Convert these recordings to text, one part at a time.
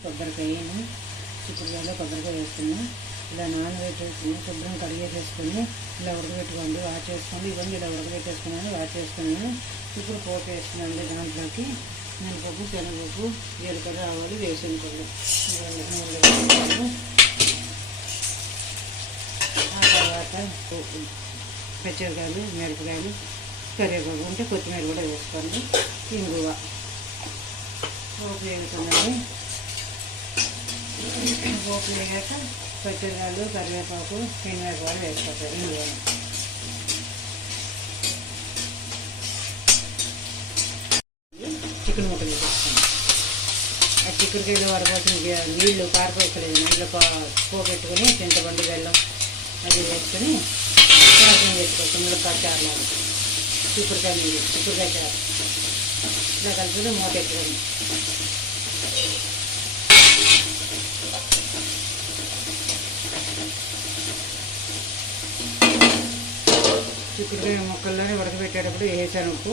కొబ్బరికాయను చిక్కుడుకాయలో కొబ్బరికాయ వేసుకుని ఇలా నానబెట్టేసుకుని శుభ్రం కడిగేసేసుకొని ఇలా ఉడకబెట్టుకోండి, వాష్ చేసుకోండి. ఇవన్నీ ఇలా ఉడకబెట్టేసుకున్నాను, వాష్ చేసుకున్నాను. ఇప్పుడు పోపు వేసుకున్నాను. దాంట్లోకి మినపప్పు, శనగపప్పు, జీలకర్ర, ఆవాలు వేసుకోండి. ఆ తర్వాత పచ్చిమిరకాయలు, మిరపకాయలు, కరివేపాకు ఉంటే కొత్తిమీర కూడా వేసుకోండి. ఇంగువ పోపు వేసుకున్నాను. పోపు వేగాక పచ్చిమిరకాయలు, కరివేపాకు, మిరపకాయలు వేసుకోవాలి. ఇంగువ చికెన్ ముక్కలు వేసుకోండి. ఆ చిక్కుడుకాయలో వడపోసిన నీళ్లు పారిపోయలేదు. నీళ్ళు పోపెట్టుకుని చింతపండు, బెల్లం అది వేసుకొని పాకం వేసుకోవచ్చు. ములక్కాయ చారులాగా చిక్కుడుకాయ నీళ్ళు, చిక్కుడుకాయ చారు ఇలా కలిపి మూత పెట్టుకోండి. చిక్కుడుకాయ ముక్కల్లోనే ఉడకబెట్టేటప్పుడు వేసాను ఉప్పు,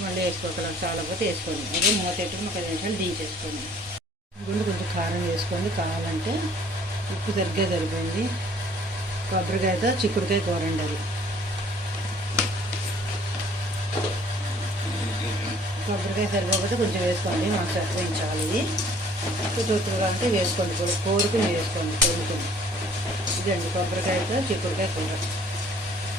మళ్ళీ వేసుకోగలం. చాలకపోతే వేసుకోండి. అదే మూత పెట్టుకుని ఒక 10 నిమిషాలు దించేసుకోండి. గుండు కొంచెం కారం వేసుకోండి. కావాలంటే ఉప్పు సరిగ్గా సరిపోయింది. కొబ్బరికాయతో చిక్కుడుకాయ కూర అండి అది. కొబ్బరికాయ సరిపోకపోతే కొంచెం వేసుకోండి. మాకు సరిపోయింది చాలు. ఇది ఉత్తుగా అంటే వేసుకోండి. కోరుకుని వేసుకోండి. కొరుకుని ఇదండి కొబ్బరికాయతో చిక్కుడుకాయ కూర.